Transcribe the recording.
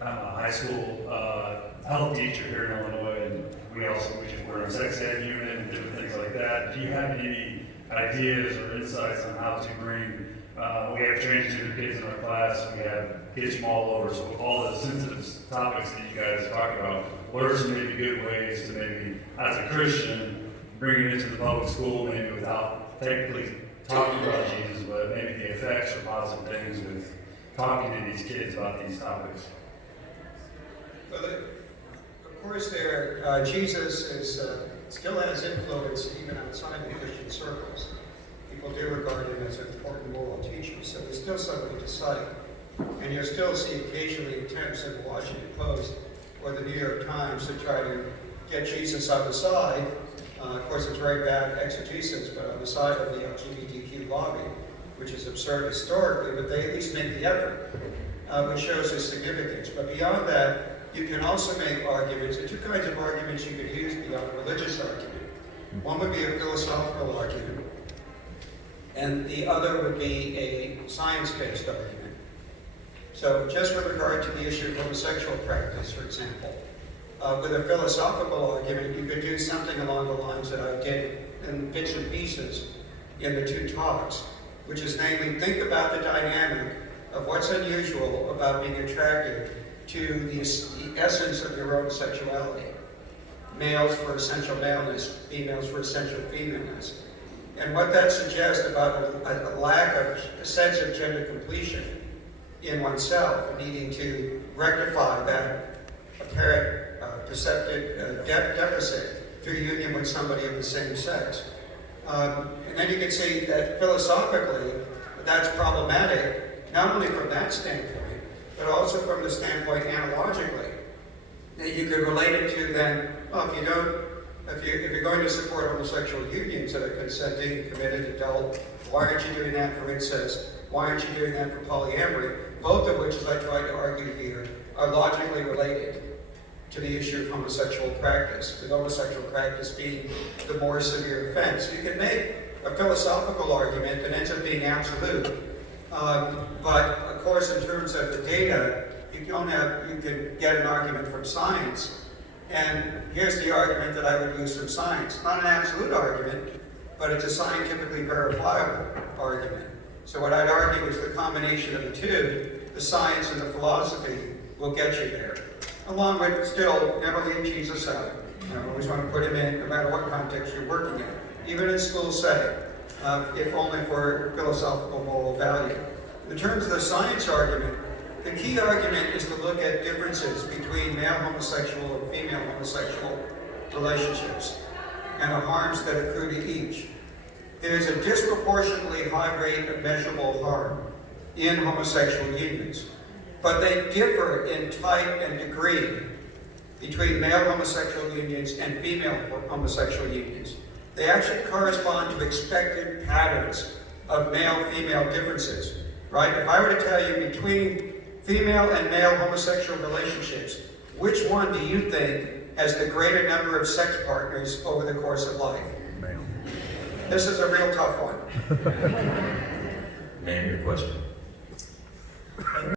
I'm a high school health teacher here in Illinois, and we're in a sex ed unit and different things like that. Do you have any ideas or insights on how to bring, we have transgender kids in our class, we have kids from all over, so all the sensitive topics that you guys talk about, what are some maybe good ways to maybe, as a Christian, bring it into the public school, maybe without technically talking about Jesus, but maybe the effects or positive things with talking to these kids about these topics? Well, of course, Jesus still has influence even outside the Christian circles. People do regard him as an important moral teacher, so he's still something to cite. And you'll still see occasionally attempts in the Washington Post or the New York Times to try to get Jesus on the side. Of course, it's very bad exegesis, but on the side of the LGBTQ lobby, which is absurd historically, but they at least make the effort, which shows his significance. But beyond that, you can also make arguments. There are two kinds of arguments you could use beyond a religious argument. One would be a philosophical argument, and the other would be a science-based argument. So just with regard to the issue of homosexual practice, for example, with a philosophical argument, you could do something along the lines that I did in bits and pieces in the two talks, which is namely, think about the dynamic of what's unusual about being attracted to the essence of your own sexuality. Males for essential maleness, females for essential femaleness. And what that suggests about a lack of a sense of gender completion in oneself, and needing to rectify that apparent perceptive deficit through union with somebody of the same sex. And then you can see that philosophically, that's problematic, not only from that standpoint, but also from the standpoint analogically. That you could relate it to then, well, if you're going to support homosexual unions that are consenting, committed, adult, why aren't you doing that for incest? Why aren't you doing that for polyamory? Both of which, as I tried to argue here, are logically related to the issue of homosexual practice, with homosexual practice being the more severe offense. You can make a philosophical argument that ends up being absolute, but of course in terms of the data, you can get an argument from science, and here's the argument that I would use from science. Not an absolute argument, but it's a scientifically verifiable argument. So what I'd argue is the combination of the two, the science and the philosophy, will get you there. Along with still, never leave Jesus out. You always want to put him in, no matter what context you're working in, even in school setting, if only for philosophical moral value. In terms of the science argument, the key argument is to look at differences between male homosexual and female homosexual relationships and the harms that accrue to each. There's a disproportionately high rate of measurable harm in homosexual unions, but they differ in type and degree between male homosexual unions and female homosexual unions. They actually correspond to expected patterns of male-female differences, right? If I were to tell you between female and male homosexual relationships, which one do you think has the greater number of sex partners over the course of life? Male. This is a real tough one. Name your question.